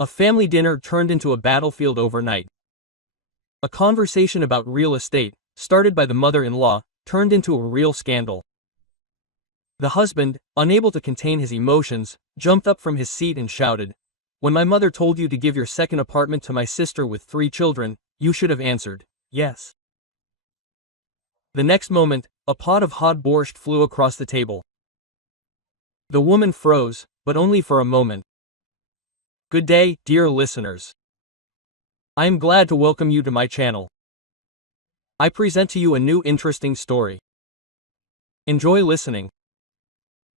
A family dinner turned into a battlefield overnight. A conversation about real estate, started by the mother-in-law, turned into a real scandal. The husband, unable to contain his emotions, jumped up from his seat and shouted, "When my mother told you to give your second apartment to my sister with 3 children, you should have answered, yes." The next moment, a pot of hot borscht flew across the table. The woman froze, but only for a moment. Good day, dear listeners. I am glad to welcome you to my channel. I present to you a new interesting story. Enjoy listening.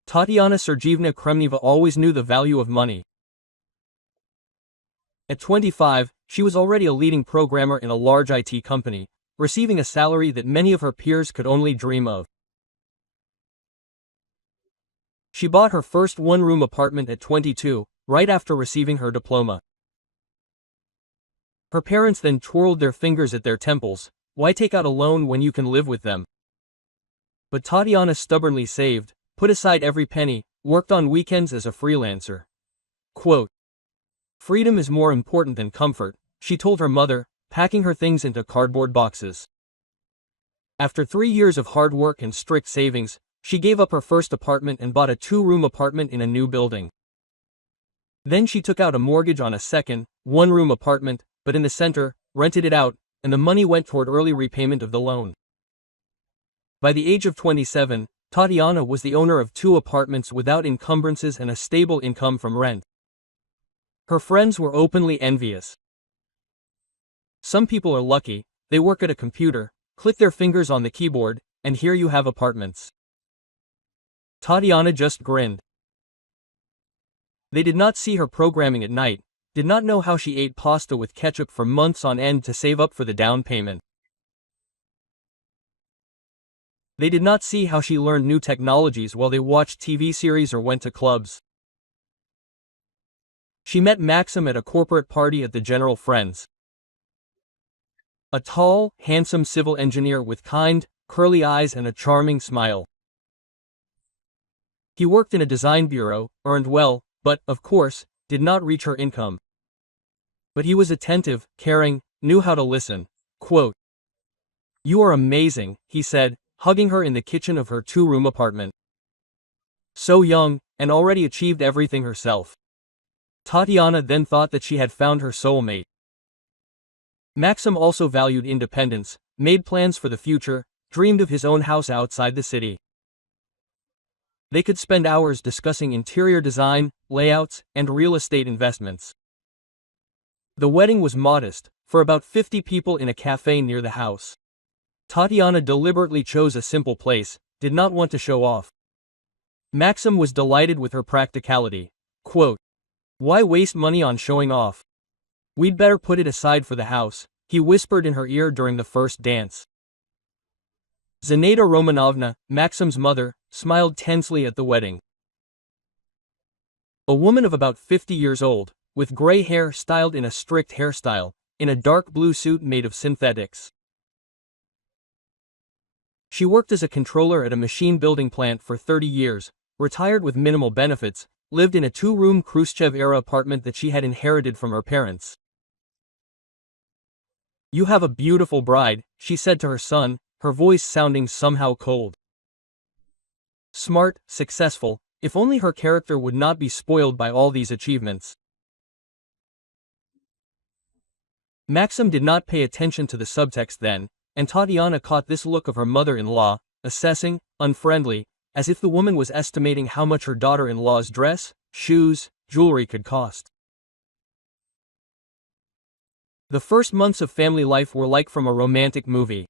Tatiana Sergeyevna Kremneva always knew the value of money. At 25, she was already a leading programmer in a large IT company, receiving a salary that many of her peers could only dream of. She bought her first one-room apartment at 22, right after receiving her diploma. Her parents then twirled their fingers at their temples. Why take out a loan when you can live with them? But Tatiana stubbornly saved, put aside every penny, worked on weekends as a freelancer. Quote, "Freedom is more important than comfort," she told her mother, packing her things into cardboard boxes. After 3 years of hard work and strict savings, she gave up her first apartment and bought a 2-room apartment in a new building. Then she took out a mortgage on a second, 1-room apartment, but in the center, rented it out, and the money went toward early repayment of the loan. By the age of 27, Tatiana was the owner of 2 apartments without encumbrances and a stable income from rent. Her friends were openly envious. Some people are lucky, they work at a computer, click their fingers on the keyboard, and here you have apartments. Tatiana just grinned. They did not see her programming at night, did not know how she ate pasta with ketchup for months on end to save up for the down payment. They did not see how she learned new technologies while they watched TV series or went to clubs. She met Maxim at a corporate party at the General Friends. A tall, handsome civil engineer with kind, curly eyes and a charming smile. He worked in a design bureau, earned well, but, of course, did not reach her income. But he was attentive, caring, knew how to listen. Quote, "You are amazing," he said, hugging her in the kitchen of her 2-room apartment. So young, and already achieved everything herself. Tatiana then thought that she had found her soulmate. Maxim also valued independence, made plans for the future, dreamed of his own house outside the city. They could spend hours discussing interior design, layouts, and real estate investments. The wedding was modest, for about 50 people in a cafe near the house. Tatiana deliberately chose a simple place, did not want to show off. Maxim was delighted with her practicality. Quote, "Why waste money on showing off? We'd better put it aside for the house," he whispered in her ear during the first dance. Zinaida Romanovna, Maxim's mother, smiled tensely at the wedding. A woman of about 50 years old, with gray hair styled in a strict hairstyle, in a dark blue suit made of synthetics. She worked as a controller at a machine building plant for 30 years, retired with minimal benefits, lived in a 2-room Khrushchev-era apartment that she had inherited from her parents. "You have a beautiful bride," she said to her son, her voice sounding somehow cold. Smart, successful, if only her character would not be spoiled by all these achievements. Maxim did not pay attention to the subtext then, and Tatiana caught this look of her mother-in-law, assessing, unfriendly, as if the woman was estimating how much her daughter-in-law's dress, shoes, jewelry could cost. The first months of family life were like from a romantic movie.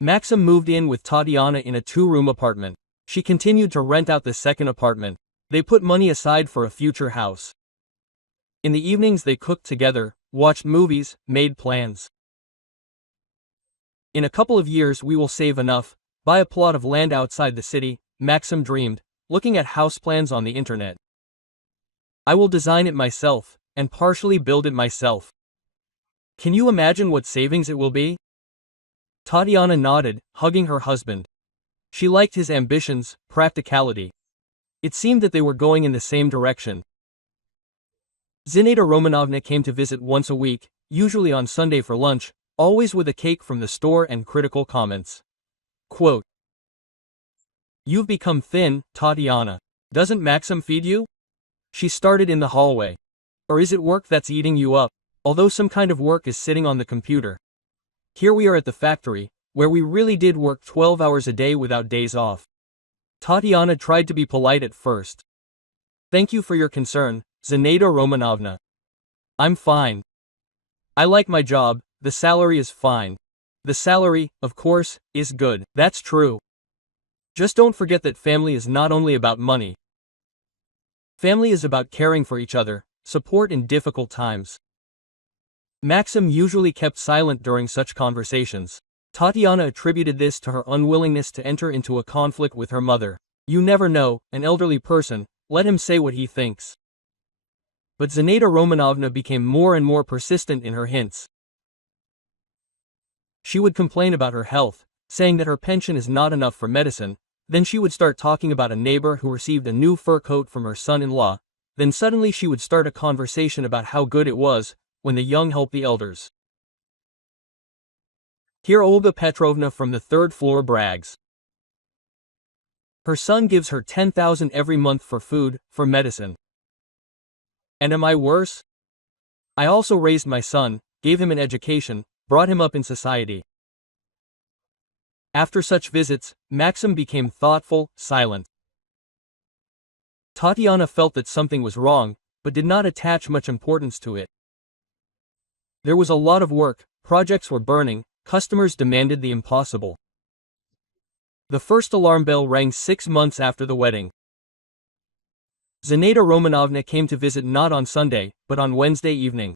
Maxim moved in with Tatiana in a 2-room apartment. She continued to rent out the second apartment. They put money aside for a future house. In the evenings they cooked together, watched movies, made plans. "In a couple of years we will save enough, buy a plot of land outside the city," Maxim dreamed, looking at house plans on the internet. "I will design it myself, and partially build it myself. Can you imagine what savings it will be?" Tatiana nodded, hugging her husband. She liked his ambitions, practicality. It seemed that they were going in the same direction. Zinaida Romanovna came to visit once a week, usually on Sunday for lunch, always with a cake from the store and critical comments. Quote, "You've become thin, Tatiana. Doesn't Maxim feed you?" She started in the hallway. "Or is it work that's eating you up? Although some kind of work is sitting on the computer. Here we are at the factory, where we really did work 12 hours a day without days off." Tatiana tried to be polite at first. "Thank you for your concern, Zinaida Romanovna. I'm fine. I like my job, the salary is fine. The salary, of course, is good. That's true. Just don't forget that family is not only about money. Family is about caring for each other, support in difficult times." Maxim usually kept silent during such conversations. Tatiana attributed this to her unwillingness to enter into a conflict with her mother. You never know, an elderly person, let him say what he thinks. But Zinaida Romanovna became more and more persistent in her hints. She would complain about her health, saying that her pension is not enough for medicine. Then she would start talking about a neighbor who received a new fur coat from her son-in-law. Then suddenly she would start a conversation about how good it was when the young help the elders. Here Olga Petrovna from the third floor brags. Her son gives her 10,000 every month for food, for medicine. And am I worse? I also raised my son, gave him an education, brought him up in society. After such visits, Maxim became thoughtful, silent. Tatiana felt that something was wrong, but did not attach much importance to it. There was a lot of work, projects were burning, customers demanded the impossible. The first alarm bell rang 6 months after the wedding. Zinaida Romanovna came to visit not on Sunday, but on Wednesday evening.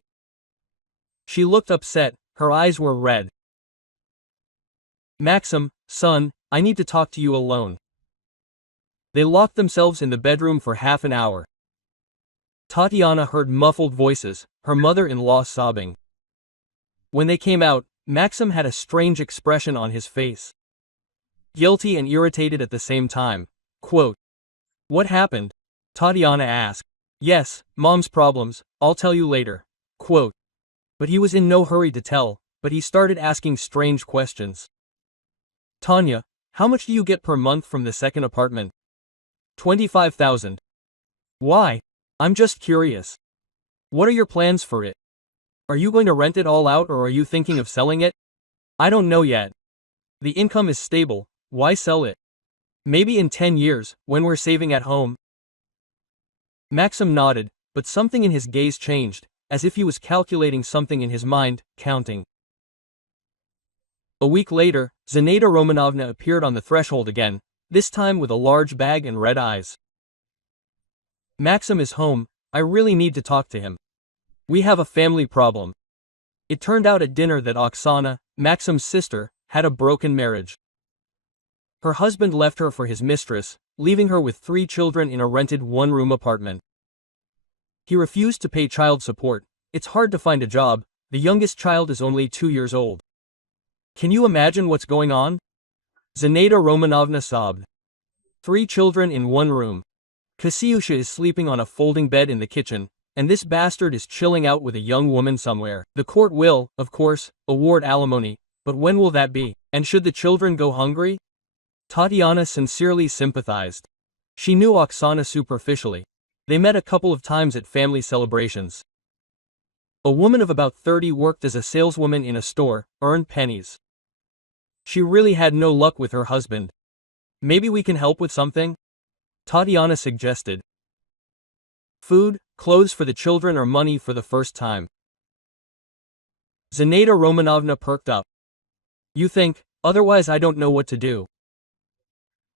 She looked upset, her eyes were red. "Maxim, son, I need to talk to you alone." They locked themselves in the bedroom for half an hour. Tatiana heard muffled voices, her mother-in-law sobbing. When they came out, Maxim had a strange expression on his face. Guilty and irritated at the same time. Quote, "What happened?" Tatiana asked. "Yes, mom's problems, I'll tell you later." Quote, but he was in no hurry to tell, but he started asking strange questions. "Tanya, how much do you get per month from the second apartment?" 25,000. "Why? I'm just curious. What are your plans for it? Are you going to rent it all out or are you thinking of selling it?" "I don't know yet. The income is stable, why sell it? Maybe in 10 years, when we're saving at home." Maxim nodded, but something in his gaze changed, as if he was calculating something in his mind, counting. A week later, Zinaida Romanovna appeared on the threshold again, this time with a large bag and red eyes. "Maxim is home, I really need to talk to him. We have a family problem." It turned out at dinner that Oksana, Maxim's sister, had a broken marriage. Her husband left her for his mistress, leaving her with 3 children in a rented one-room apartment. He refused to pay child support. It's hard to find a job, the youngest child is only 2 years old. Can you imagine what's going on? Zinaida Romanovna sobbed. 3 children in one room. Kasyusha is sleeping on a folding bed in the kitchen, and this bastard is chilling out with a young woman somewhere. The court will, of course, award alimony, but when will that be? And should the children go hungry? Tatiana sincerely sympathized. She knew Oksana superficially. They met a couple of times at family celebrations. A woman of about 30 worked as a saleswoman in a store, earned pennies. She really had no luck with her husband. "Maybe we can help with something?" Tatiana suggested. "Food, clothes for the children or money for the first time?" Zinaida Romanovna perked up. "You think, otherwise I don't know what to do.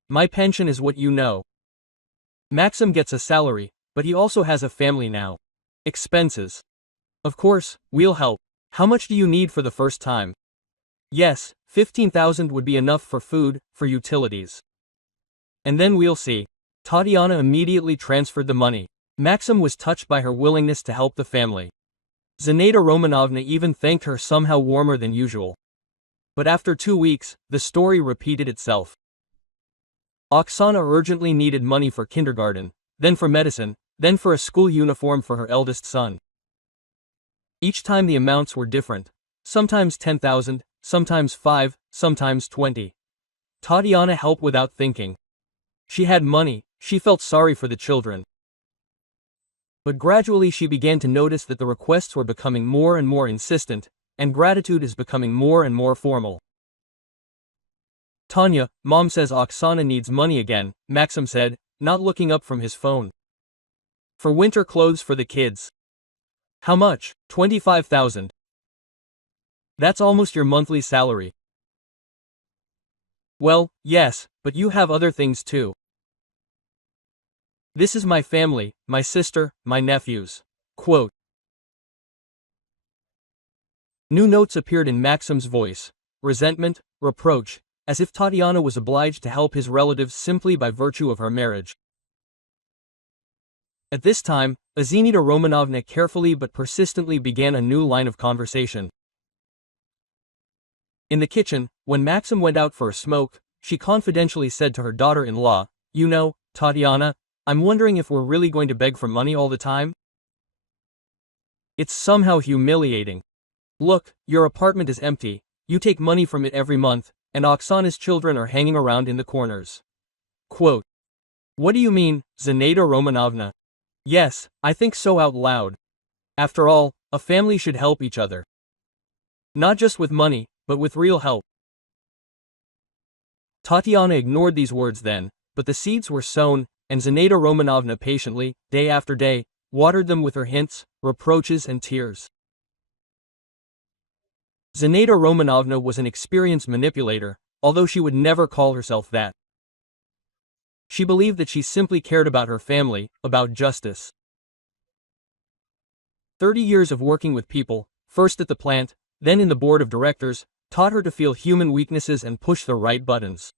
My pension is what you know. Maxim gets a salary, but he also has a family now. Expenses. Of course, we'll help. How much do you need for the first time?" "Yes, 15,000 would be enough for food, for utilities. And then we'll see." Tatiana immediately transferred the money. Maxim was touched by her willingness to help the family. Zinaida Romanovna even thanked her somehow warmer than usual. But after 2 weeks, the story repeated itself. Oksana urgently needed money for kindergarten, then for medicine, then for a school uniform for her eldest son. Each time the amounts were different. Sometimes 10,000, sometimes 5, sometimes 20. Tatiana helped without thinking. She had money, she felt sorry for the children. But gradually she began to notice that the requests were becoming more and more insistent, and gratitude is becoming more and more formal. Tanya, Mom says Oksana needs money again, Maxim said, not looking up from his phone. For winter clothes for the kids. How much? 25,000. That's almost your monthly salary. Well, yes, but you have other things too. This is my family, my sister, my nephews. Quote. New notes appeared in Maxim's voice. Resentment, reproach, as if Tatiana was obliged to help his relatives simply by virtue of her marriage. At this time, Zenita Romanovna carefully but persistently began a new line of conversation. In the kitchen, when Maxim went out for a smoke, she confidentially said to her daughter-in-law, "You know, Tatiana, I'm wondering if we're really going to beg for money all the time? It's somehow humiliating. Look, your apartment is empty, you take money from it every month, and Oksana's children are hanging around in the corners." Quote. What do you mean, Zenita Romanovna? Yes, I think so out loud. After all, a family should help each other. Not just with money, but with real help. Tatiana ignored these words then, but the seeds were sown, and Zenita Romanovna patiently, day after day, watered them with her hints, reproaches and tears. Zenita Romanovna was an experienced manipulator, although she would never call herself that. She believed that she simply cared about her family, about justice. 30 years of working with people, first at the plant, then in the board of directors, taught her to feel human weaknesses and push the right buttons.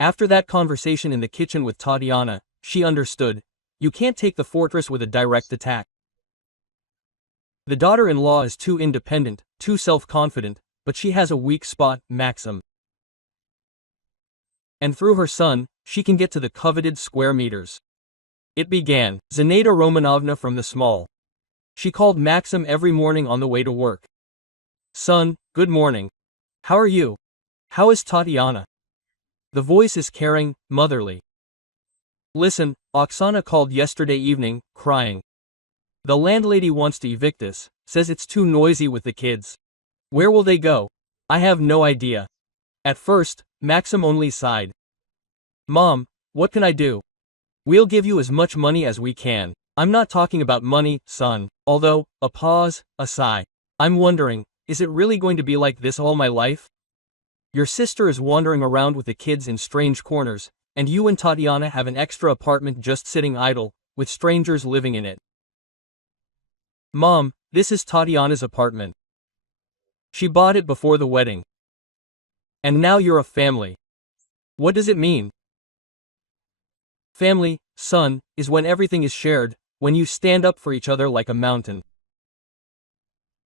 After that conversation in the kitchen with Tatiana, she understood, you can't take the fortress with a direct attack. The daughter-in-law is too independent, too self-confident, but she has a weak spot, Maxim. And through her son, she can get to the coveted square meters. It began, Zenita Romanovna from the small. She called Maxim every morning on the way to work. Son, good morning. How are you? How is Tatiana? The voice is caring, motherly. Listen, Oksana called yesterday evening, crying. The landlady wants to evict us, says it's too noisy with the kids. Where will they go? I have no idea. At first, Maxim only sighed. Mom, what can I do? We'll give you as much money as we can. I'm not talking about money, son, although, a pause, a sigh. I'm wondering, is it really going to be like this all my life? Your sister is wandering around with the kids in strange corners, and you and Tatiana have an extra apartment just sitting idle, with strangers living in it. Mom, this is Tatiana's apartment. She bought it before the wedding. And now you're a family. What does it mean? Family, son, is when everything is shared, when you stand up for each other like a mountain.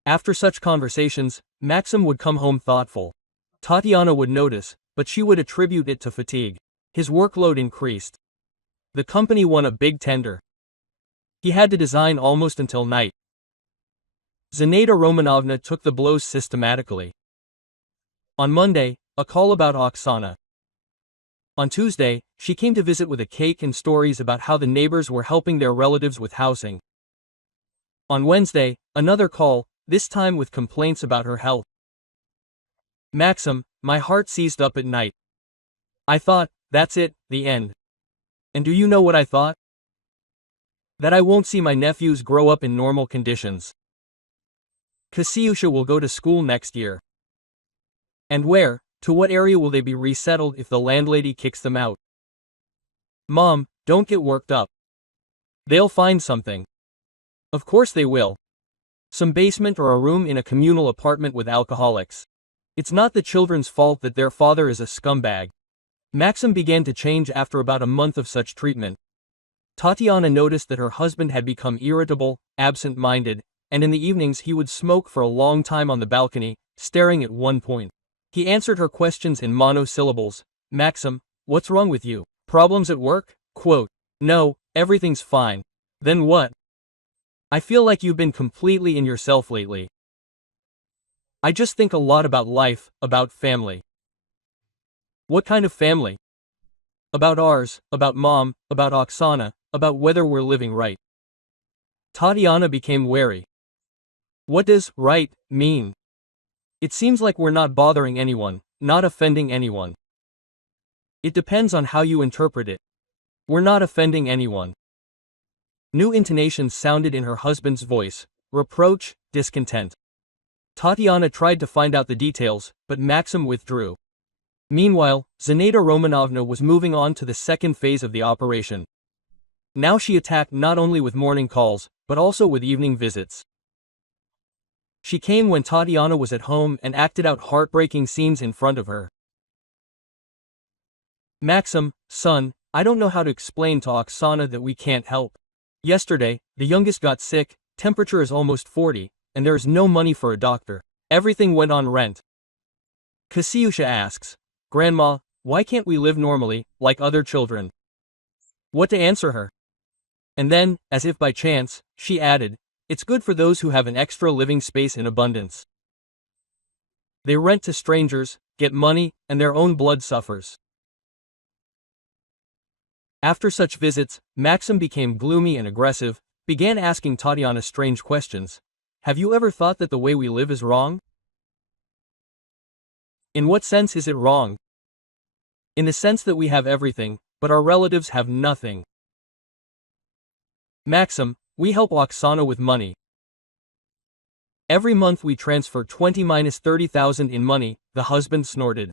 After such conversations, Maxim would come home thoughtful. Tatiana would notice, but she would attribute it to fatigue. His workload increased. The company won a big tender. He had to design almost until night. Zenita Romanovna took the blows systematically. On Monday, a call about Oksana. On Tuesday, she came to visit with a cake and stories about how the neighbors were helping their relatives with housing. On Wednesday, another call, this time with complaints about her health. Maxim, my heart seized up at night. I thought, that's it, the end. And do you know what I thought? That I won't see my nephews grow up in normal conditions. Kasiusha will go to school next year. And where, to what area will they be resettled if the landlady kicks them out? Mom, don't get worked up. They'll find something. Of course they will. Some basement or a room in a communal apartment with alcoholics. It's not the children's fault that their father is a scumbag. Maxim began to change after about a month of such treatment. Tatiana noticed that her husband had become irritable, absent-minded, and in the evenings he would smoke for a long time on the balcony, staring at one point. He answered her questions in monosyllables. Maxim, what's wrong with you? Problems at work? Quote, no, everything's fine. Then what? I feel like you've been completely in yourself lately. I just think a lot about life, about family. What kind of family? About ours, about mom, about Oksana, about whether we're living right. Tatiana became wary. What does right mean? It seems like we're not bothering anyone, not offending anyone. It depends on how you interpret it. We're not offending anyone. New intonations sounded in her husband's voice, reproach, discontent. Tatiana tried to find out the details, but Maxim withdrew. Meanwhile, Zinaida Romanovna was moving on to the second phase of the operation. Now she attacked not only with morning calls, but also with evening visits. She came when Tatiana was at home and acted out heartbreaking scenes in front of her. Maxim, son, I don't know how to explain to Oksana that we can't help. Yesterday, the youngest got sick, temperature is almost 40, and there is no money for a doctor. Everything went on rent. Kasiusha asks, Grandma, why can't we live normally, like other children? What to answer her? And then, as if by chance, she added, it's good for those who have an extra living space in abundance. They rent to strangers, get money, and their own blood suffers. After such visits, Maxim became gloomy and aggressive, began asking Tatiana strange questions. Have you ever thought that the way we live is wrong? In what sense is it wrong? In the sense that we have everything, but our relatives have nothing. Maxim, we help Oksana with money. Every month we transfer 20–30,000 in money, the husband snorted.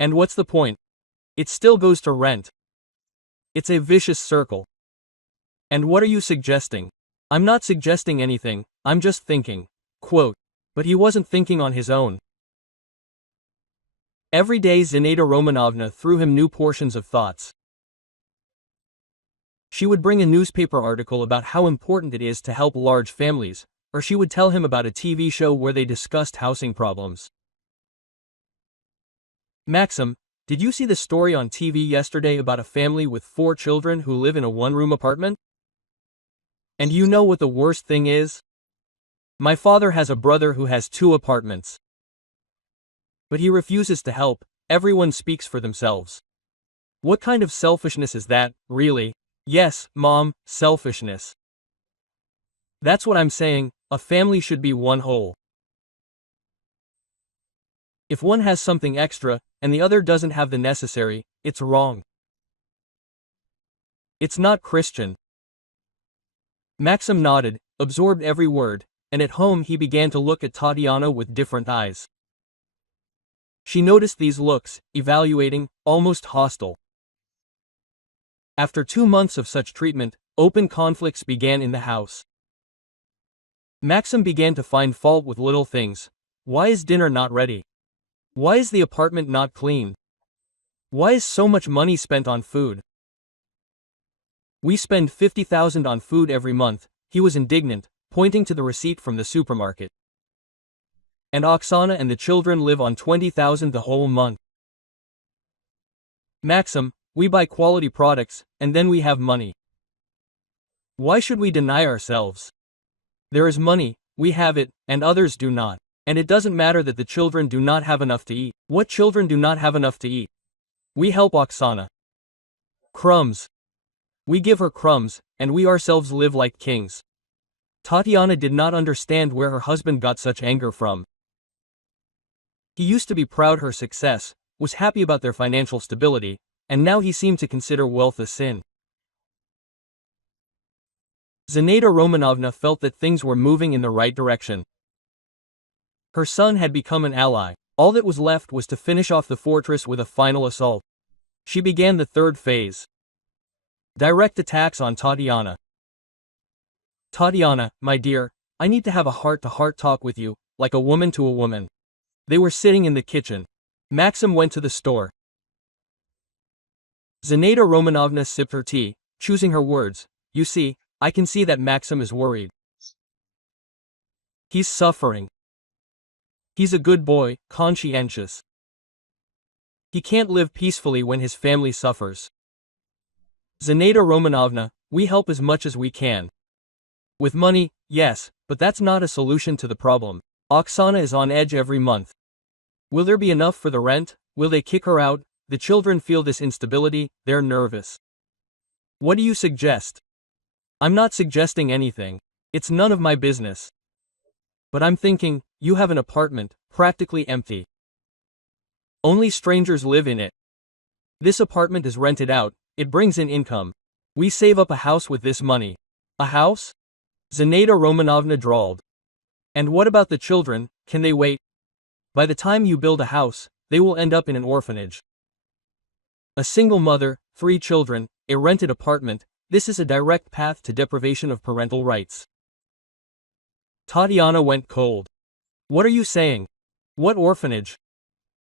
And what's the point? It still goes to rent. It's a vicious circle. And what are you suggesting? I'm not suggesting anything, I'm just thinking. Quote. But he wasn't thinking on his own. Every day Zinaida Romanovna threw him new portions of thoughts. She would bring a newspaper article about how important it is to help large families, or she would tell him about a TV show where they discussed housing problems. Maxim, did you see the story on TV yesterday about a family with 4 children who live in a one-room apartment? And you know what the worst thing is? My father has a brother who has 2 apartments. But he refuses to help, everyone speaks for themselves. What kind of selfishness is that, really? Yes, Mom, selfishness. That's what I'm saying, a family should be one whole. If one has something extra, and the other doesn't have the necessary, it's wrong. It's not Christian. Maxim nodded, absorbed every word, and at home he began to look at Tatiana with different eyes. She noticed these looks, evaluating, almost hostile. After 2 months of such treatment, open conflicts began in the house. Maxim began to find fault with little things. Why is dinner not ready? Why is the apartment not clean? Why is so much money spent on food? We spend 50,000 on food every month, he was indignant, pointing to the receipt from the supermarket. And Oksana and the children live on 20,000 the whole month. Maxim, we buy quality products, and then we have money. Why should we deny ourselves? There is money, we have it, and others do not. And it doesn't matter that the children do not have enough to eat. What children do not have enough to eat? We help Oksana. Crumbs. We give her crumbs, and we ourselves live like kings. Tatiana did not understand where her husband got such anger from. He used to be proud her success, was happy about their financial stability, and now he seemed to consider wealth a sin. Zinaida Romanovna felt that things were moving in the right direction. Her son had become an ally. All that was left was to finish off the fortress with a final assault. She began the third phase. Direct attacks on Tatiana. Tatiana, my dear, I need to have a heart-to-heart talk with you, like a woman to a woman. They were sitting in the kitchen. Maxim went to the store. Zinaida Romanovna sipped her tea, choosing her words. You see, I can see that Maxim is worried. He's suffering. He's a good boy, conscientious. He can't live peacefully when his family suffers. Zinaida Romanovna, we help as much as we can. With money, yes, but that's not a solution to the problem. Oksana is on edge every month. Will there be enough for the rent? Will they kick her out? The children feel this instability, they're nervous. What do you suggest? I'm not suggesting anything. It's none of my business. But I'm thinking, you have an apartment, practically empty. Only strangers live in it. This apartment is rented out, it brings in income. We save up a house with this money. A house? Zinaida Romanovna drawled. And what about the children, can they wait? By the time you build a house, they will end up in an orphanage. A single mother, 3 children, a rented apartment, this is a direct path to deprivation of parental rights. Tatiana went cold. What are you saying? What orphanage?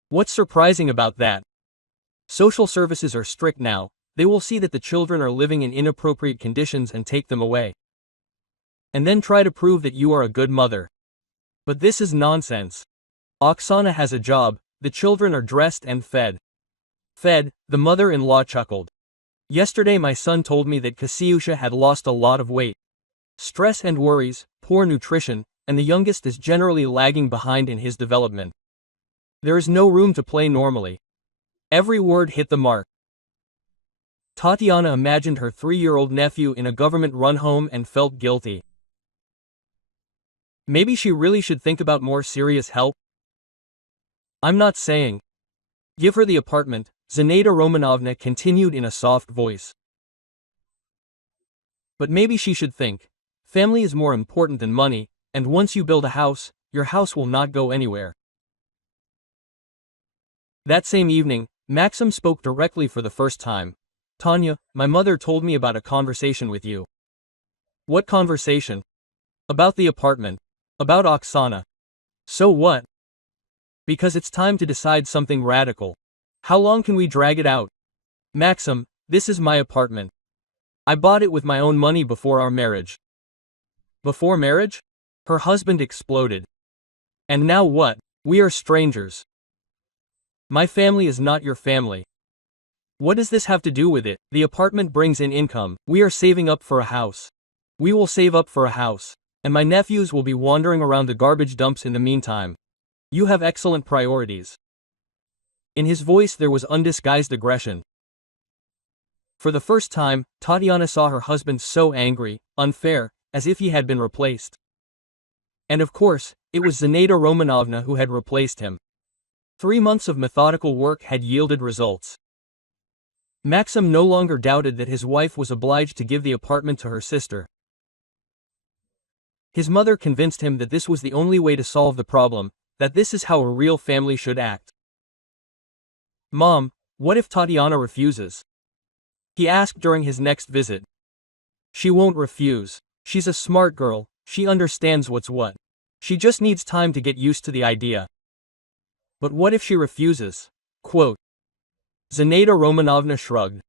What's surprising about that? Social services are strict now, they will see that the children are living in inappropriate conditions and take them away. And then try to prove that you are a good mother. But this is nonsense. Oksana has a job, the children are dressed and fed. Fed, the mother-in-law chuckled. Yesterday my son told me that Kasyusha had lost a lot of weight. Stress and worries, poor nutrition, and the youngest is generally lagging behind in his development. There is no room to play normally. Every word hit the mark. Tatiana imagined her 3-year-old nephew in a government-run home and felt guilty. Maybe she really should think about more serious help? I'm not saying. Give her the apartment, Zinaida Romanovna continued in a soft voice. But maybe she should think. Family is more important than money, and once you build a house, your house will not go anywhere. That same evening, Maxim spoke directly for the first time. Tanya, my mother told me about a conversation with you. What conversation? About the apartment. About Oksana. So what? Because it's time to decide something radical. How long can we drag it out? Maxim, this is my apartment. I bought it with my own money before our marriage. Before marriage? Her husband exploded. And now what? We are strangers. My family is not your family. What does this have to do with it? The apartment brings in income. We are saving up for a house. We will save up for a house. And my nephews will be wandering around the garbage dumps in the meantime. You have excellent priorities. In his voice there was undisguised aggression. For the first time, Tatiana saw her husband so angry, unfair, as if he had been replaced. And of course, it was Zinaida Romanovna who had replaced him. 3 months of methodical work had yielded results. Maxim no longer doubted that his wife was obliged to give the apartment to her sister. His mother convinced him that this was the only way to solve the problem, that this is how a real family should act. Mom, what if Tatiana refuses? He asked during his next visit. She won't refuse. She's a smart girl, she understands what's what. She just needs time to get used to the idea. But what if she refuses? Quote. Zinaida Romanovna shrugged.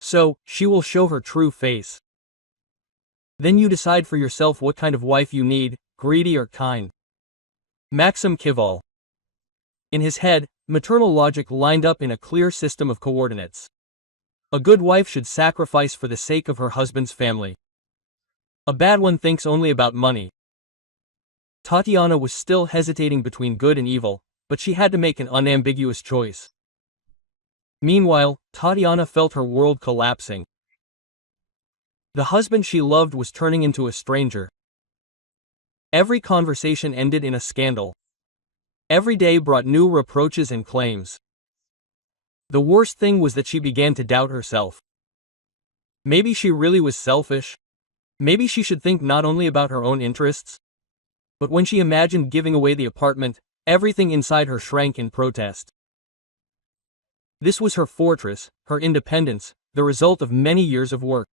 So, she will show her true face. Then you decide for yourself what kind of wife you need, greedy or kind. Maxim Kival. In his head, maternal logic lined up in a clear system of coordinates. A good wife should sacrifice for the sake of her husband's family. A bad one thinks only about money. Tatiana was still hesitating between good and evil, but she had to make an unambiguous choice. Meanwhile, Tatiana felt her world collapsing. The husband she loved was turning into a stranger. Every conversation ended in a scandal. Every day brought new reproaches and claims. The worst thing was that she began to doubt herself. Maybe she really was selfish. Maybe she should think not only about her own interests. But when she imagined giving away the apartment, everything inside her shrank in protest. This was her fortress, her independence, the result of many years of work.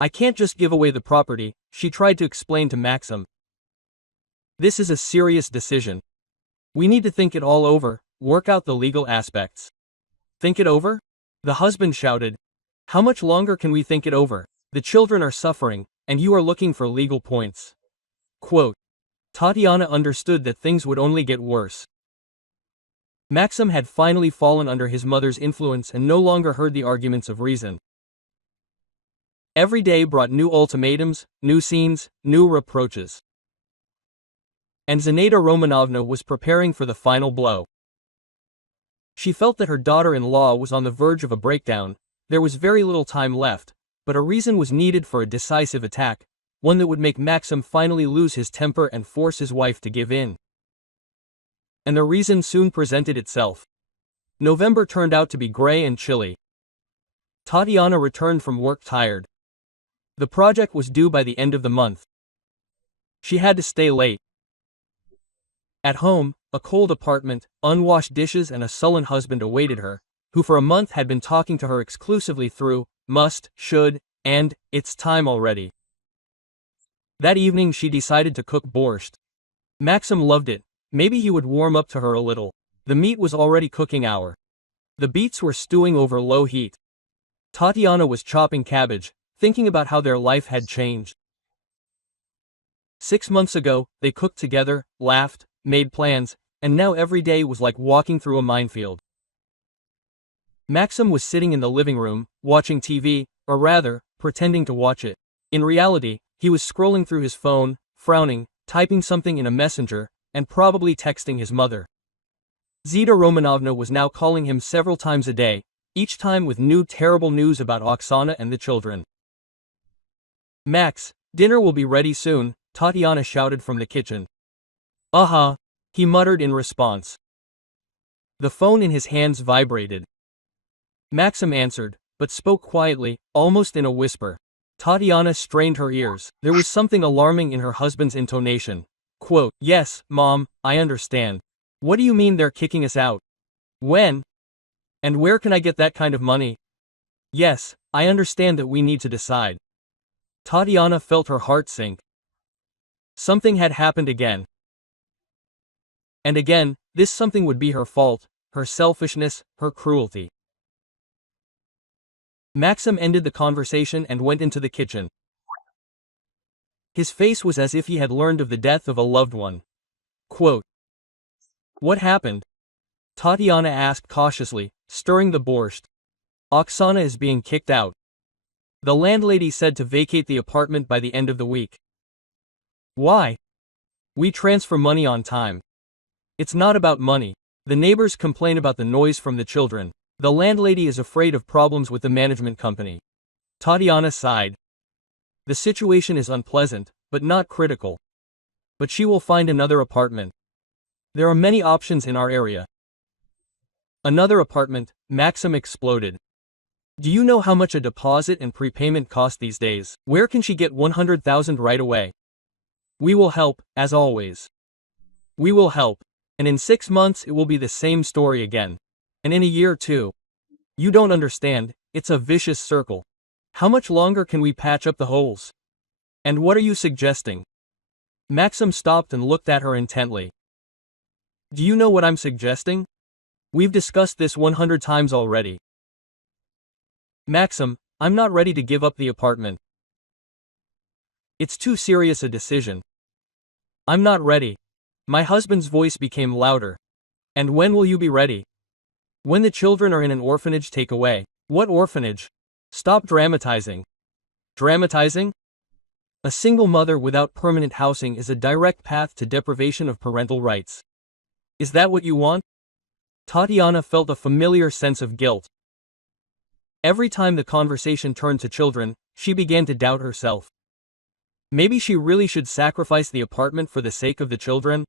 I can't just give away the property, she tried to explain to Maxim. This is a serious decision. We need to think it all over, work out the legal aspects. Think it over? The husband shouted. How much longer can we think it over? The children are suffering, and you are looking for legal points. Quote. Tatiana understood that things would only get worse. Maxim had finally fallen under his mother's influence and no longer heard the arguments of reason. Every day brought new ultimatums, new scenes, new reproaches. And Zinaida Romanovna was preparing for the final blow. She felt that her daughter-in-law was on the verge of a breakdown. There was very little time left, but a reason was needed for a decisive attack, one that would make Maxim finally lose his temper and force his wife to give in. And the reason soon presented itself. November turned out to be gray and chilly. Tatiana returned from work tired. The project was due by the end of the month. She had to stay late. At home, a cold apartment, unwashed dishes and a sullen husband awaited her, who for a month had been talking to her exclusively through must, should, and it's time already. That evening she decided to cook borscht. Maxim loved it. Maybe he would warm up to her a little. The meat was already cooking hour. The beets were stewing over low heat. Tatiana was chopping cabbage, thinking about how their life had changed. 6 months ago, they cooked together, laughed, made plans, and now every day was like walking through a minefield. Maxim was sitting in the living room, watching TV, or rather, pretending to watch it. In reality, he was scrolling through his phone, frowning, typing something in a messenger, and probably texting his mother. Zinaida Romanovna was now calling him several times a day, each time with new terrible news about Oksana and the children. "Max, dinner will be ready soon," Tatiana shouted from the kitchen. "Uh-huh," he muttered in response. The phone in his hands vibrated. Maxim answered, but spoke quietly, almost in a whisper. Tatiana strained her ears. There was something alarming in her husband's intonation. Quote, "Yes, Mom, I understand. What do you mean they're kicking us out? When? And where can I get that kind of money? Yes, I understand that we need to decide." Tatiana felt her heart sink. Something had happened again. And again, this something would be her fault, her selfishness, her cruelty. Maxim ended the conversation and went into the kitchen. His face was as if he had learned of the death of a loved one. Quote, "What happened?" Tatiana asked cautiously, stirring the borscht. "Oksana is being kicked out. The landlady said to vacate the apartment by the end of the week." "Why?" "We transfer money on time. It's not about money. The neighbors complain about the noise from the children. The landlady is afraid of problems with the management company." Tatiana sighed. "The situation is unpleasant, but not critical. But she will find another apartment. There are many options in our area." "Another apartment," Maxim exploded. "Do you know how much a deposit and prepayment cost these days? Where can she get 100,000 right away? We will help, as always. We will help. And in 6 months it will be the same story again. And in a year too. You don't understand, it's a vicious circle. How much longer can we patch up the holes? And what are you suggesting?" Maxim stopped and looked at her intently. "Do you know what I'm suggesting? We've discussed this 100 times already. Maxim, I'm not ready to give up the apartment. It's too serious a decision. I'm not ready." My husband's voice became louder. "And when will you be ready?" "When the children are in an orphanage, take away." "What orphanage? Stop dramatizing." "Dramatizing? A single mother without permanent housing is a direct path to deprivation of parental rights. Is that what you want?" Tatiana felt a familiar sense of guilt. Every time the conversation turned to children, she began to doubt herself. Maybe she really should sacrifice the apartment for the sake of the children?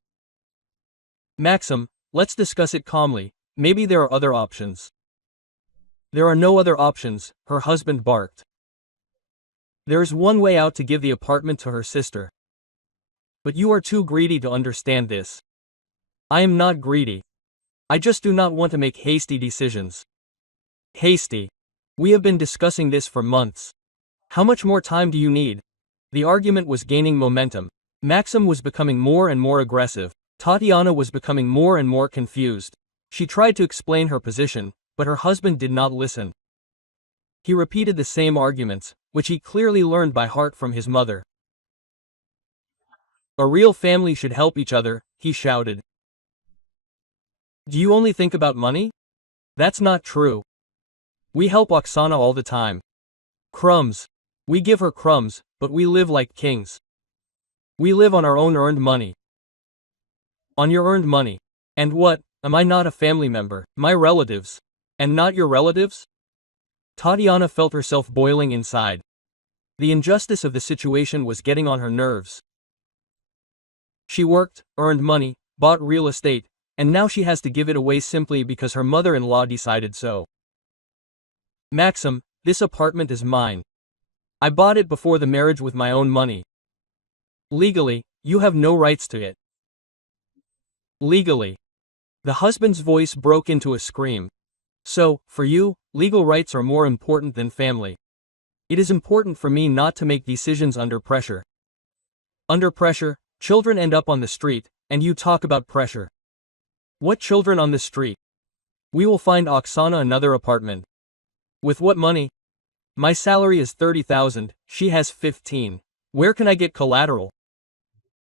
"Maxim, let's discuss it calmly. Maybe there are other options." "There are no other options," her husband barked. "There is one way out: to give the apartment to her sister. But you are too greedy to understand this." "I am not greedy. I just do not want to make hasty decisions." "Hasty? We have been discussing this for months. How much more time do you need?" The argument was gaining momentum. Maxim was becoming more and more aggressive. Tatiana was becoming more and more confused. She tried to explain her position, but her husband did not listen. He repeated the same arguments, which he clearly learned by heart from his mother. "A real family should help each other," he shouted. "Do you only think about money? That's not true. We help Oksana all the time. Crumbs. We give her crumbs, but we live like kings. We live on our own earned money. On your earned money. And what, am I not a family member, my relatives? And not your relatives? Tatiana felt herself boiling inside. The injustice of the situation was getting on her nerves. She worked, earned money, bought real estate, and now she has to give it away simply because her mother-in-law decided so. Maxim, this apartment is mine. I bought it before the marriage with my own money. Legally, you have no rights to it. Legally. The husband's voice broke into a scream. So, for you, legal rights are more important than family. It is important for me not to make decisions under pressure. Under pressure, children end up on the street, and you talk about pressure. What children on the street? We will find Oksana another apartment. With what money? My salary is 30,000, she has 15. Where can I get collateral?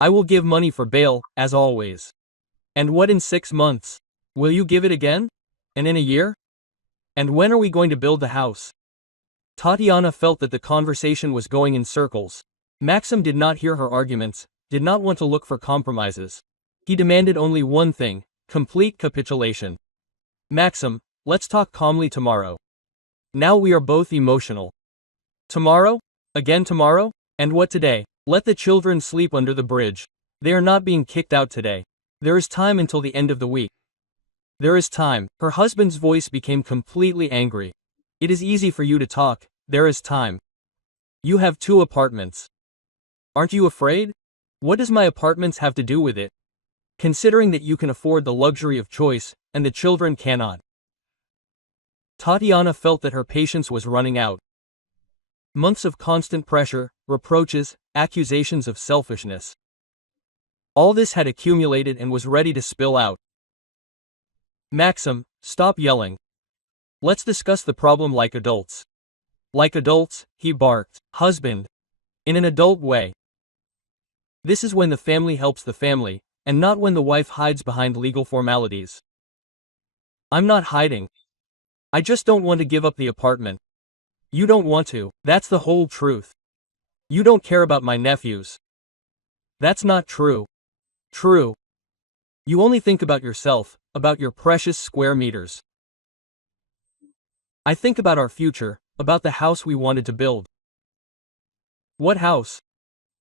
I will give money for bail, as always. And what in 6 months? Will you give it again? And in a year? And when are we going to build the house? Tatiana felt that the conversation was going in circles. Maxim did not hear her arguments, did not want to look for compromises. He demanded only one thing, complete capitulation. Maxim, let's talk calmly tomorrow. Now we are both emotional. Tomorrow? Again tomorrow? And what today? Let the children sleep under the bridge. They are not being kicked out today. There is time until the end of the week. There is time. Her husband's voice became completely angry. It is easy for you to talk, there is time. You have 2 apartments. Aren't you afraid? What does my apartments have to do with it? Considering that you can afford the luxury of choice, and the children cannot. Tatiana felt that her patience was running out. Months of constant pressure, reproaches, accusations of selfishness. All this had accumulated and was ready to spill out. Maxim, stop yelling. Let's discuss the problem like adults. Like adults, he barked. Husband. In an adult way. This is when the family helps the family, and not when the wife hides behind legal formalities. I'm not hiding. I just don't want to give up the apartment. You don't want to, that's the whole truth. You don't care about my nephews. That's not true. True. You only think about yourself, about your precious square meters. I think about our future, about the house we wanted to build. What house?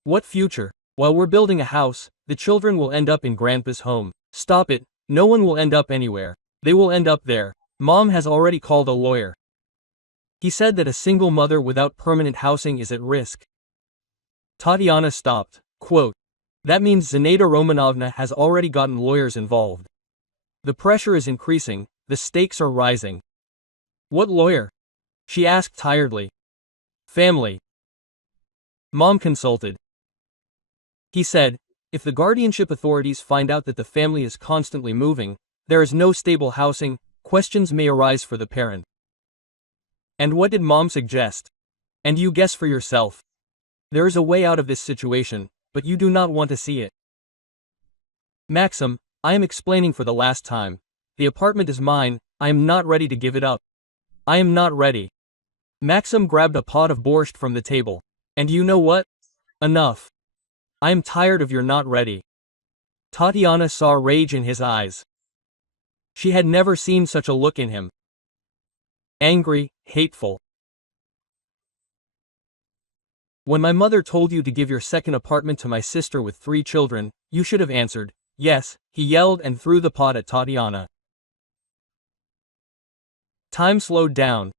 What future? While we're building a house, the children will end up in Grandpa's home. Stop it, no one will end up anywhere. They will end up there. Mom has already called a lawyer. He said that a single mother without permanent housing is at risk. Tatiana stopped. Quote, that means Zenaida Romanovna has already gotten lawyers involved. The pressure is increasing, the stakes are rising. What lawyer? She asked tiredly. Family. Mom consulted. He said, if the guardianship authorities find out that the family is constantly moving, there is no stable housing, questions may arise for the parent. And what did Mom suggest? And you guess for yourself. There is a way out of this situation, but you do not want to see it. Maxim, I am explaining for the last time. The apartment is mine, I am not ready to give it up. I am not ready. Maxim grabbed a pot of borscht from the table. And you know what? Enough. I am tired of your not ready. Tatiana saw rage in his eyes. She had never seen such a look in him. Angry, hateful. When my mother told you to give your second apartment to my sister with 3 children, you should have answered, yes, he yelled and threw the pot at Tatiana. Time slowed down.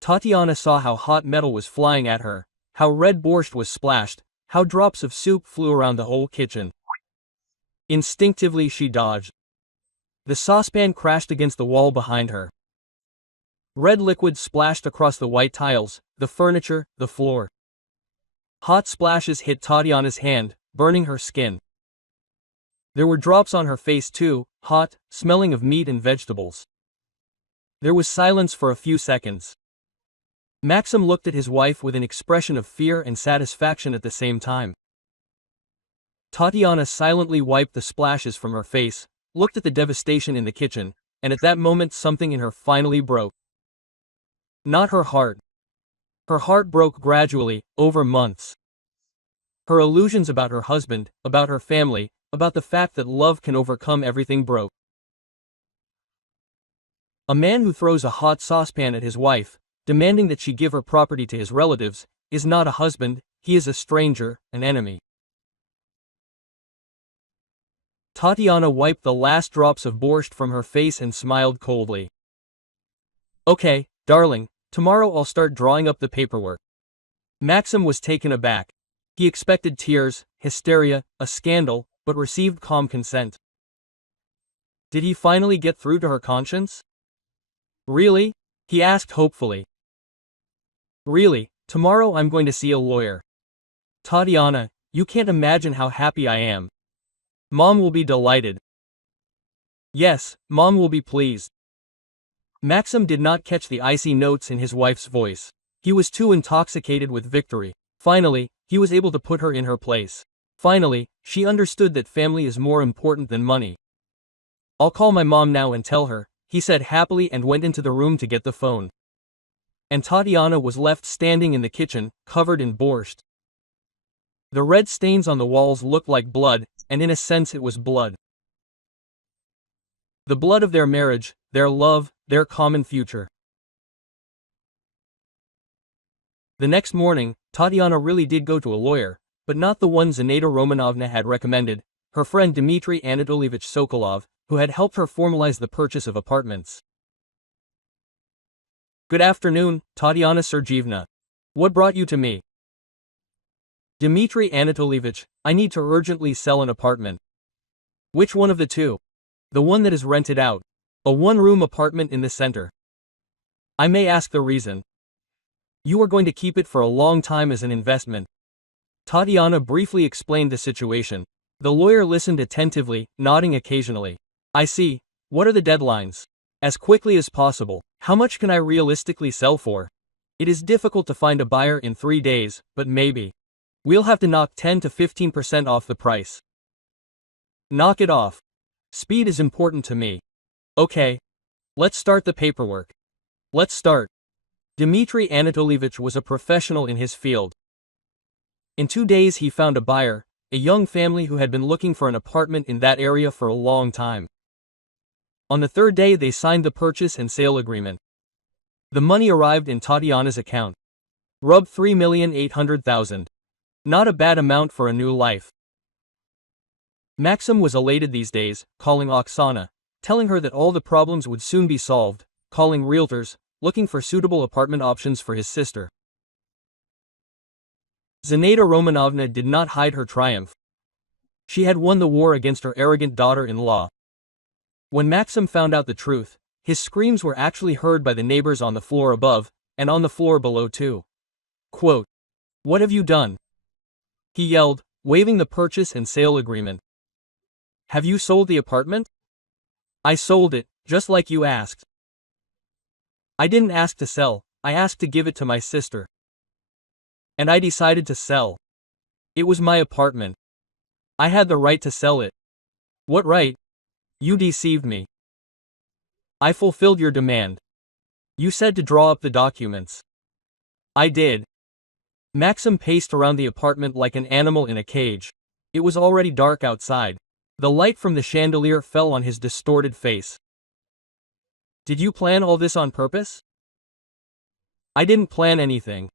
Tatiana saw how hot metal was flying at her, how red borscht was splashed, how drops of soup flew around the whole kitchen. Instinctively she dodged. The saucepan crashed against the wall behind her. Red liquid splashed across the white tiles, the furniture, the floor. Hot splashes hit Tatiana's hand, burning her skin. There were drops on her face too, hot, smelling of meat and vegetables. There was silence for a few seconds. Maxim looked at his wife with an expression of fear and satisfaction at the same time. Tatiana silently wiped the splashes from her face, looked at the devastation in the kitchen, and at that moment something in her finally broke. Not her heart. Her heart broke gradually, over months. Her illusions about her husband, about her family, about the fact that love can overcome everything broke. A man who throws a hot saucepan at his wife, demanding that she give her property to his relatives, is not a husband, he is a stranger, an enemy. Tatiana wiped the last drops of borscht from her face and smiled coldly. Okay, darling, tomorrow I'll start drawing up the paperwork. Maxim was taken aback. He expected tears, hysteria, a scandal, but received calm consent. Did he finally get through to her conscience? Really? He asked hopefully. Really, tomorrow I'm going to see a lawyer. Tatiana, you can't imagine how happy I am. Mom will be delighted. Yes, Mom will be pleased. Maxim did not catch the icy notes in his wife's voice. He was too intoxicated with victory. Finally, he was able to put her in her place. Finally, she understood that family is more important than money. I'll call my mom now and tell her, he said happily and went into the room to get the phone. And Tatiana was left standing in the kitchen, covered in borscht. The red stains on the walls looked like blood, and in a sense it was blood. The blood of their marriage, their love, their common future. The next morning, Tatiana really did go to a lawyer, but not the one Zinaida Romanovna had recommended, her friend Dmitry Anatolievich Sokolov, who had helped her formalize the purchase of apartments. Good afternoon, Tatiana Sergeevna. What brought you to me? Dmitry Anatolievich, I need to urgently sell an apartment. Which one of the two? The one that is rented out. A one-room apartment in the center. I may ask the reason. You are going to keep it for a long time as an investment. Tatiana briefly explained the situation. The lawyer listened attentively, nodding occasionally. I see. What are the deadlines? As quickly as possible. How much can I realistically sell for? It is difficult to find a buyer in 3 days, but maybe. We'll have to knock 10 to 15% off the price. Knock it off. Speed is important to me. Okay. Let's start the paperwork. Let's start. Dmitry Anatolievich was a professional in his field. In 2 days he found a buyer, a young family who had been looking for an apartment in that area for a long time. On the 3rd day they signed the purchase and sale agreement. The money arrived in Tatiana's account. Rub 3,800,000. Not a bad amount for a new life. Maxim was elated these days, calling Oksana, telling her that all the problems would soon be solved, calling realtors, looking for suitable apartment options for his sister. Zinaida Romanovna did not hide her triumph. She had won the war against her arrogant daughter-in-law. When Maxim found out the truth, his screams were actually heard by the neighbors on the floor above, and on the floor below too. Quote, "What have you done?" he yelled, waving the purchase and sale agreement. "Have you sold the apartment?" "I sold it, just like you asked." "I didn't ask to sell, I asked to give it to my sister. And I decided to sell. It was my apartment. I had the right to sell it." "What right? You deceived me." "I fulfilled your demand. You said to draw up the documents." "I did." Maxim paced around the apartment like an animal in a cage. It was already dark outside. The light from the chandelier fell on his distorted face. "Did you plan all this on purpose?" "I didn't plan anything.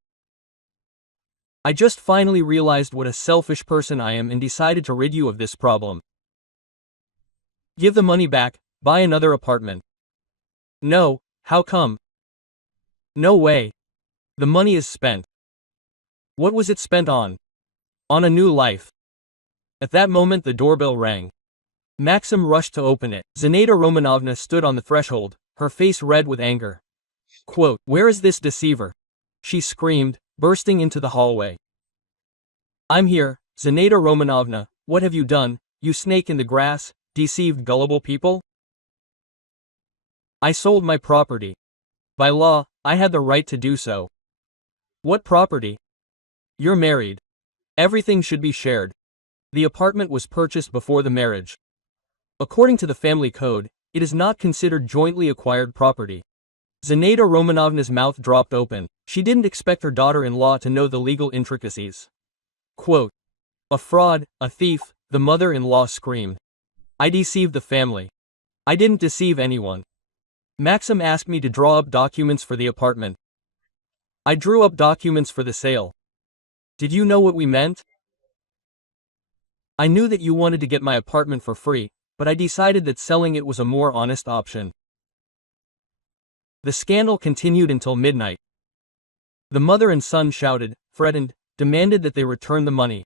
I just finally realized what a selfish person I am and decided to rid you of this problem." "Give the money back, buy another apartment." "No, how come?" "No way. The money is spent." "What was it spent on?" "On a new life." At that moment the doorbell rang. Maxim rushed to open it. Zinaida Romanovna stood on the threshold, her face red with anger. Quote, "Where is this deceiver?" she screamed, bursting into the hallway. "I'm here, Zinaida Romanovna, what have you done, you snake in the grass, deceived gullible people?" "I sold my property. By law, I had the right to do so." "What property?" "You're married. Everything should be shared. The apartment was purchased before the marriage. According to the family code, it is not considered jointly acquired property. Zinaida Romanovna's mouth dropped open. She didn't expect her daughter-in-law to know the legal intricacies. Quote, "A fraud, a thief," the mother-in-law screamed. "I deceived the family. I didn't deceive anyone. Maxim asked me to draw up documents for the apartment. I drew up documents for the sale. Did you know what we meant? I knew that you wanted to get my apartment for free, but I decided that selling it was a more honest option." The scandal continued until midnight. The mother and son shouted, threatened, demanded that they return the money.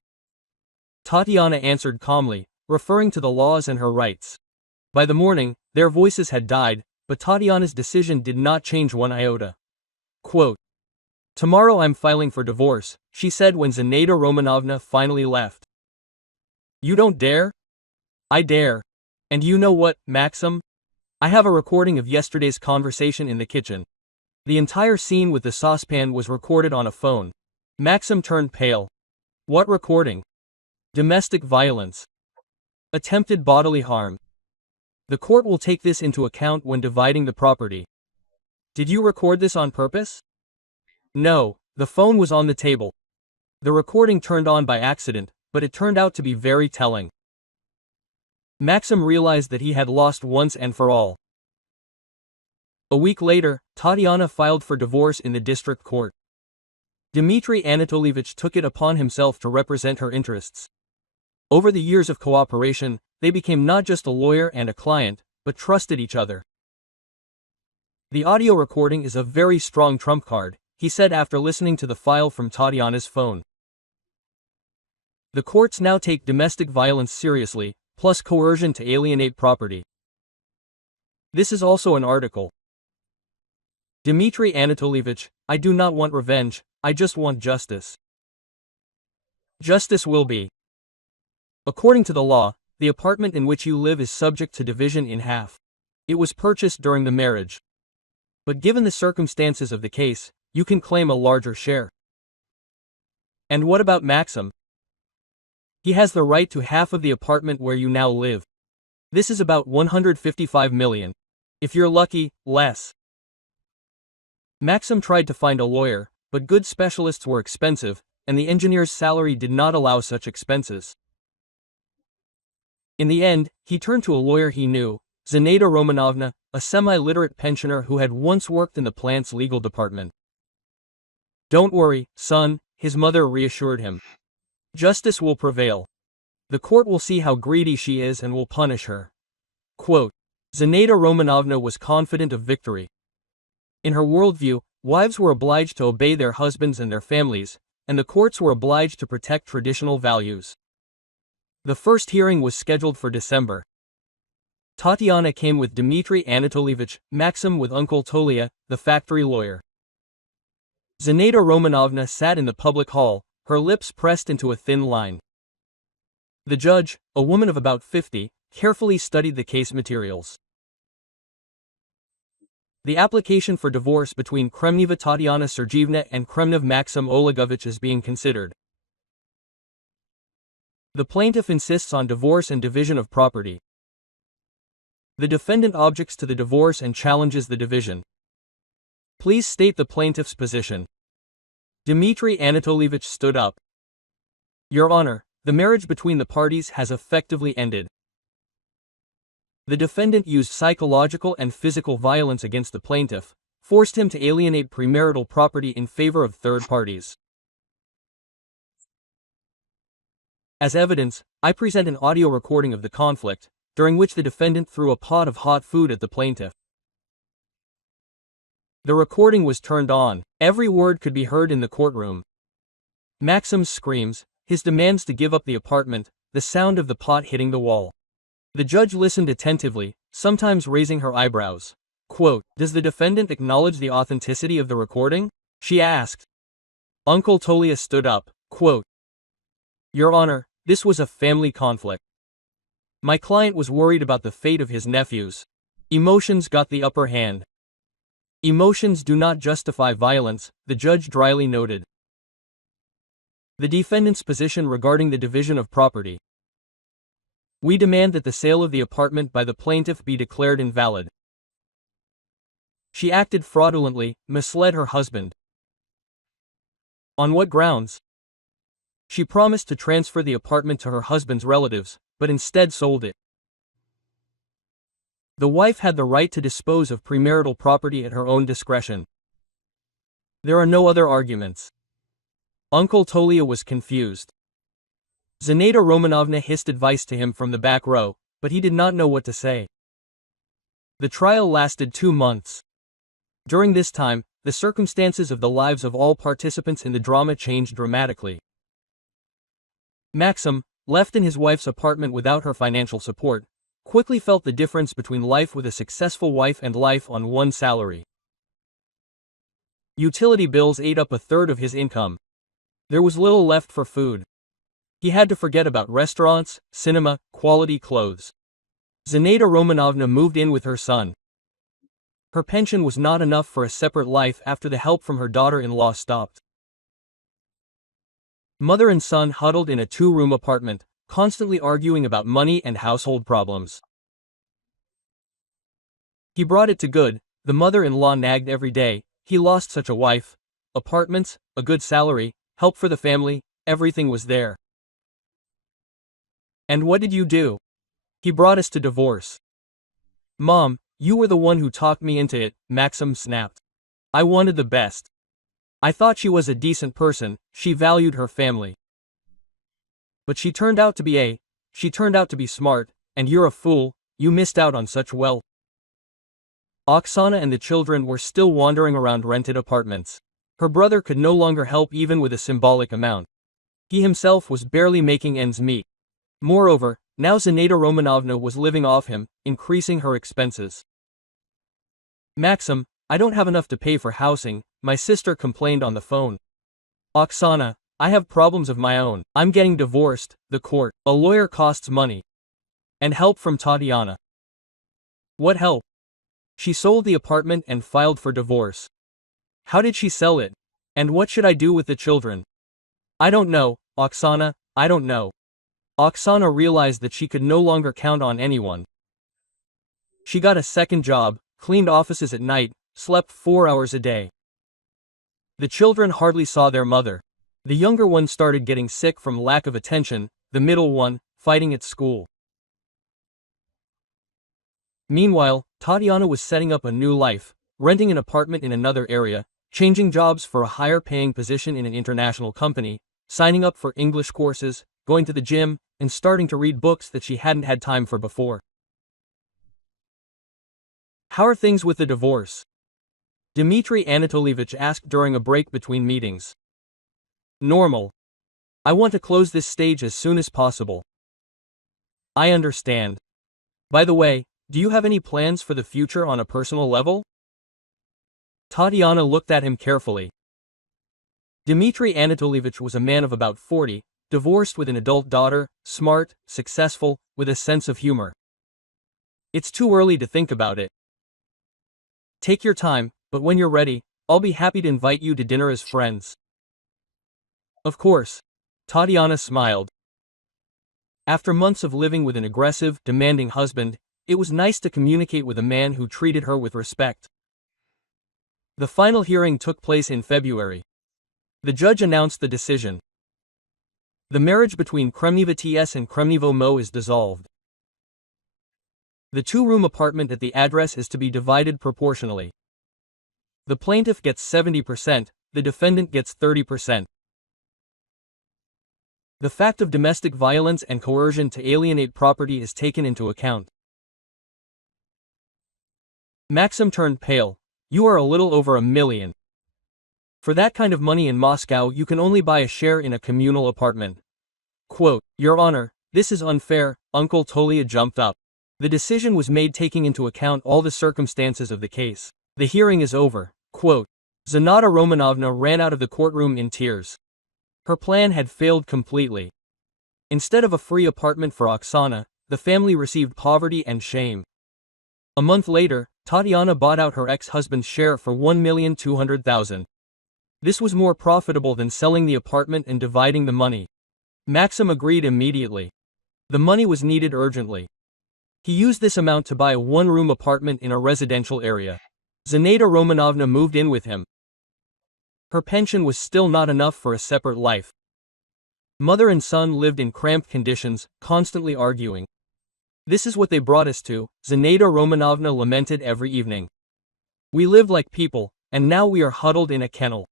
Tatiana answered calmly, referring to the laws and her rights. By the morning, their voices had died, but Tatiana's decision did not change one iota. Quote, "Tomorrow I'm filing for divorce," she said when Zinaida Romanovna finally left. "You don't dare?" "I dare. And you know what, Maxim? I have a recording of yesterday's conversation in the kitchen. The entire scene with the saucepan was recorded on a phone." Maxim turned pale. "What recording?" "Domestic violence. Attempted bodily harm. The court will take this into account when dividing the property." "Did you record this on purpose?" "No, the phone was on the table. The recording turned on by accident, but it turned out to be very telling." Maxim realized that he had lost once and for all. A week later, Tatiana filed for divorce in the district court. Dmitry Anatolievich took it upon himself to represent her interests. Over the years of cooperation, they became not just a lawyer and a client, but trusted each other. "The audio recording is a very strong trump card," he said after listening to the file from Tatiana's phone. "The courts now take domestic violence seriously, plus coercion to alienate property." This is also an article. Dmitry Anatolievich, I do not want revenge, I just want justice. Justice will be. According to the law, the apartment in which you live is subject to division in half. It was purchased during the marriage. But given the circumstances of the case, you can claim a larger share. And what about Maxim? He has the right to half of the apartment where you now live. This is about 155 million. If you're lucky, less. Maxim tried to find a lawyer, but good specialists were expensive, and the engineer's salary did not allow such expenses. In the end, he turned to a lawyer he knew, Zinaida Romanovna, a semi-literate pensioner who had once worked in the plant's legal department. "Don't worry, son," his mother reassured him. "Justice will prevail. The court will see how greedy she is and will punish her." Quote, Zinaida Romanovna was confident of victory. In her worldview, wives were obliged to obey their husbands and their families, and the courts were obliged to protect traditional values. The first hearing was scheduled for December. Tatiana came with Dmitry Anatolievich, Maxim with Uncle Tolia, the factory lawyer. Zinaida Romanovna sat in the public hall, her lips pressed into a thin line. The judge, a woman of about 50, carefully studied the case materials. The application for divorce between Kremneva Tatiana Sergeevna and Kremnev Maxim Olegovich is being considered. The plaintiff insists on divorce and division of property. The defendant objects to the divorce and challenges the division. Please state the plaintiff's position. Dmitry Anatolievich stood up. Your Honor, the marriage between the parties has effectively ended. The defendant used psychological and physical violence against the plaintiff, forced him to alienate premarital property in favor of third parties. As evidence, I present an audio recording of the conflict, during which the defendant threw a pot of hot food at the plaintiff. The recording was turned on. Every word could be heard in the courtroom. Maxim's screams, his demands to give up the apartment, the sound of the pot hitting the wall. The judge listened attentively, sometimes raising her eyebrows. Quote, "Does the defendant acknowledge the authenticity of the recording?" she asked. Uncle Tolia stood up. Quote, Your Honor, this was a family conflict. My client was worried about the fate of his nephews. Emotions got the upper hand. Emotions do not justify violence, the judge dryly noted. The defendant's position regarding the division of property. We demand that the sale of the apartment by the plaintiff be declared invalid. She acted fraudulently, misled her husband. On what grounds? She promised to transfer the apartment to her husband's relatives, but instead sold it. The wife had the right to dispose of premarital property at her own discretion. There are no other arguments. Uncle Tolia was confused. Zinaida Romanovna hissed advice to him from the back row, but he did not know what to say. The trial lasted 2 months. During this time, the circumstances of the lives of all participants in the drama changed dramatically. Maxim, left in his wife's apartment without her financial support, quickly felt the difference between life with a successful wife and life on one salary. Utility bills ate up a third of his income. There was little left for food. He had to forget about restaurants, cinema, quality clothes. Zinaida Romanovna moved in with her son. Her pension was not enough for a separate life after the help from her daughter-in-law stopped. Mother and son huddled in a 2-room apartment, constantly arguing about money and household problems. He brought it to good. The mother-in-law nagged every day. He lost such a wife. Apartments, a good salary, help for the family, everything was there. And what did you do? He brought us to divorce. Mom, you were the one who talked me into it, Maxim snapped. I wanted the best. I thought she was a decent person, she valued her family. But she turned out to be smart, and you're a fool, you missed out on such wealth. Oksana and the children were still wandering around rented apartments. Her brother could no longer help even with a symbolic amount. He himself was barely making ends meet. Moreover, now Zinaida Romanovna was living off him, increasing her expenses. Maxim, I don't have enough to pay for housing, my sister complained on the phone. Oksana, I have problems of my own. I'm getting divorced, the court, a lawyer costs money. And help from Tatiana. What help? She sold the apartment and filed for divorce. How did she sell it? And what should I do with the children? I don't know, Oksana, I don't know. Oksana realized that she could no longer count on anyone. She got a second job, cleaned offices at night, slept 4 hours a day. The children hardly saw their mother. The younger one started getting sick from lack of attention, the middle one, fighting at school. Meanwhile, Tatiana was setting up a new life, renting an apartment in another area, changing jobs for a higher-paying position in an international company, signing up for English courses, going to the gym, and starting to read books that she hadn't had time for before. How are things with the divorce? Dmitry Anatolievich asked during a break between meetings. Normal. I want to close this stage as soon as possible. I understand. By the way, do you have any plans for the future on a personal level? Tatiana looked at him carefully. Dmitry Anatolievich was a man of about 40, divorced with an adult daughter, smart, successful, with a sense of humor. It's too early to think about it. Take your time, but when you're ready, I'll be happy to invite you to dinner as friends. Of course. Tatiana smiled. After months of living with an aggressive, demanding husband, it was nice to communicate with a man who treated her with respect. The final hearing took place in February. The judge announced the decision. The marriage between Kremniva TS and Kremnivo Mo is dissolved. The 2-room apartment at the address is to be divided proportionally. The plaintiff gets 70%, the defendant gets 30%. The fact of domestic violence and coercion to alienate property is taken into account. Maxim turned pale. You are a little over $1 million. For that kind of money in Moscow you can only buy a share in a communal apartment. Quote, Your Honor, this is unfair, Uncle Tolia jumped up. The decision was made taking into account all the circumstances of the case. The hearing is over. Quote, Zinaida Romanovna ran out of the courtroom in tears. Her plan had failed completely. Instead of a free apartment for Oksana, the family received poverty and shame. A month later, Tatiana bought out her ex-husband's share for $1,200,000. This was more profitable than selling the apartment and dividing the money. Maxim agreed immediately. The money was needed urgently. He used this amount to buy a 1-room apartment in a residential area. Zinaida Romanovna moved in with him. Her pension was still not enough for a separate life. Mother and son lived in cramped conditions, constantly arguing. "This is what they brought us to," Zinaida Romanovna lamented every evening. "We lived like people, and now we are huddled in a kennel."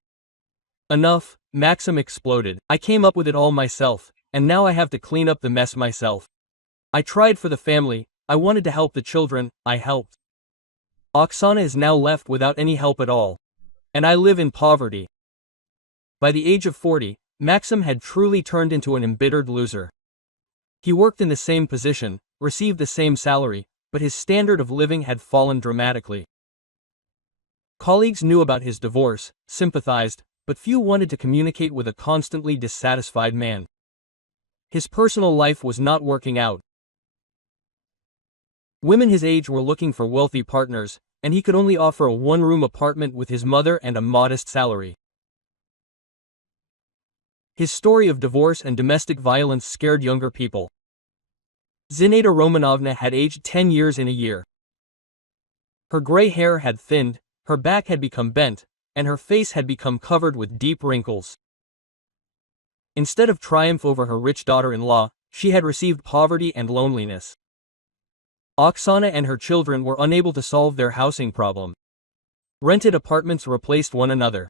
"Enough," Maxim exploded. "I came up with it all myself, and now I have to clean up the mess myself. I tried for the family, I wanted to help the children, I helped. Oksana is now left without any help at all. And I live in poverty." By the age of 40, Maxim had truly turned into an embittered loser. He worked in the same position, received the same salary, but his standard of living had fallen dramatically. Colleagues knew about his divorce, sympathized, but few wanted to communicate with a constantly dissatisfied man. His personal life was not working out. Women his age were looking for wealthy partners, and he could only offer a one-room apartment with his mother and a modest salary. His story of divorce and domestic violence scared younger people. Zinaida Romanovna had aged 10 years in a year. Her gray hair had thinned, her back had become bent, and her face had become covered with deep wrinkles. Instead of triumph over her rich daughter-in-law, she had received poverty and loneliness. Oksana and her children were unable to solve their housing problem. Rented apartments replaced one another.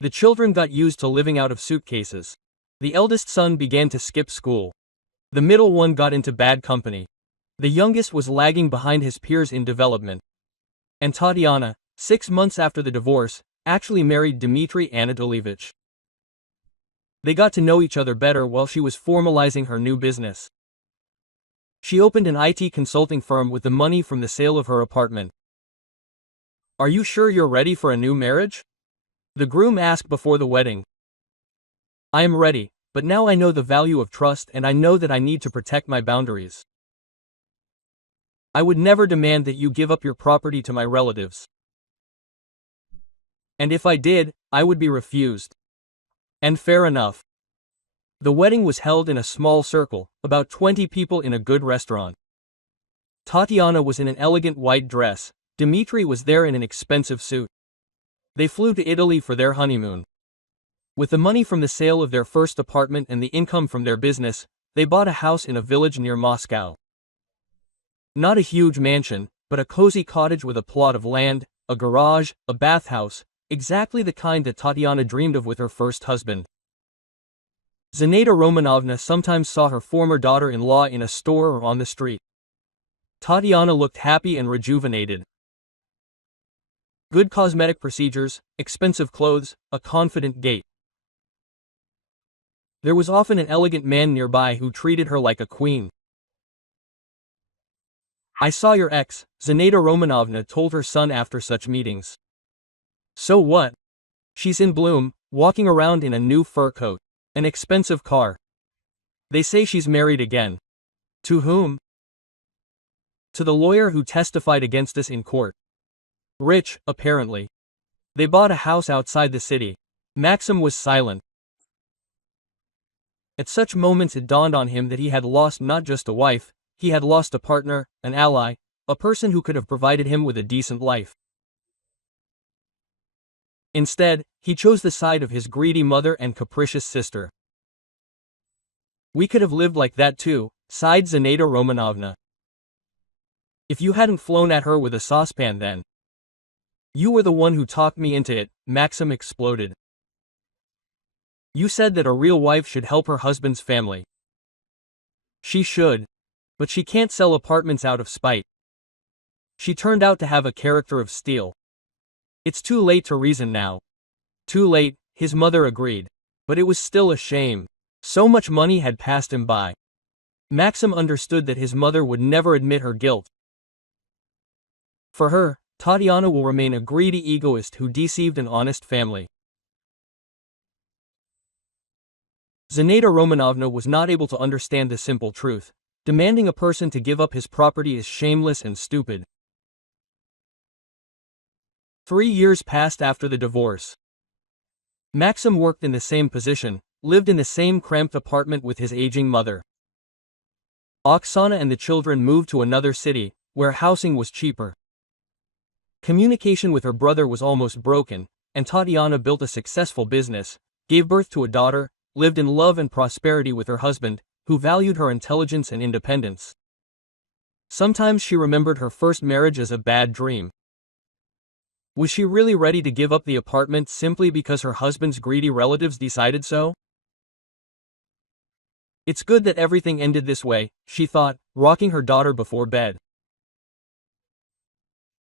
The children got used to living out of suitcases. The eldest son began to skip school. The middle one got into bad company. The youngest was lagging behind his peers in development. And Tatiana, 6 months after the divorce, actually married Dmitry Anatolievich. They got to know each other better while she was formalizing her new business. She opened an IT consulting firm with the money from the sale of her apartment. "Are you sure you're ready for a new marriage?" the groom asked before the wedding. "I am ready, but now I know the value of trust and I know that I need to protect my boundaries. I would never demand that you give up your property to my relatives. And if I did, I would be refused." And fair enough. The wedding was held in a small circle, about 20 people in a good restaurant. Tatiana was in an elegant white dress, Dmitry was there in an expensive suit. They flew to Italy for their honeymoon. With the money from the sale of their first apartment and the income from their business, they bought a house in a village near Moscow. Not a huge mansion, but a cozy cottage with a plot of land, a garage, a bathhouse, exactly the kind that Tatiana dreamed of with her first husband. Zinaida Romanovna sometimes saw her former daughter-in-law in a store or on the street. Tatiana looked happy and rejuvenated. Good cosmetic procedures, expensive clothes, a confident gait. There was often an elegant man nearby who treated her like a queen. "I saw your ex," Zinaida Romanovna told her son after such meetings. "So what? She's in bloom, walking around in a new fur coat. An expensive car. They say she's married again. To whom?" "To the lawyer who testified against us in court. Rich, apparently. They bought a house outside the city." Maxim was silent. At such moments it dawned on him that he had lost not just a wife, he had lost a partner, an ally, a person who could have provided him with a decent life. Instead, he chose the side of his greedy mother and capricious sister. "We could have lived like that too," sighed Zinaida Romanovna. "If you hadn't flown at her with a saucepan then." "You were the one who talked me into it," Maxim exploded. "You said that a real wife should help her husband's family. She should. But she can't sell apartments out of spite. She turned out to have a character of steel. It's too late to reason now." "Too late," his mother agreed. But it was still a shame. So much money had passed him by. Maxim understood that his mother would never admit her guilt. For her, Tatiana will remain a greedy egoist who deceived an honest family. Zinaida Romanovna was not able to understand the simple truth. Demanding a person to give up his property is shameless and stupid. 3 years passed after the divorce. Maxim worked in the same position, lived in the same cramped apartment with his aging mother. Oksana and the children moved to another city, where housing was cheaper. Communication with her brother was almost broken, and Tatiana built a successful business, gave birth to a daughter, lived in love and prosperity with her husband, who valued her intelligence and independence. Sometimes she remembered her first marriage as a bad dream. Was she really ready to give up the apartment simply because her husband's greedy relatives decided so? It's good that everything ended this way, she thought, rocking her daughter before bed.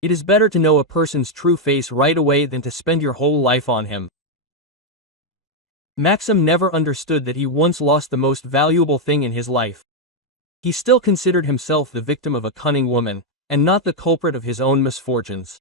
It is better to know a person's true face right away than to spend your whole life on him. Maxim never understood that he once lost the most valuable thing in his life. He still considered himself the victim of a cunning woman, and not the culprit of his own misfortunes.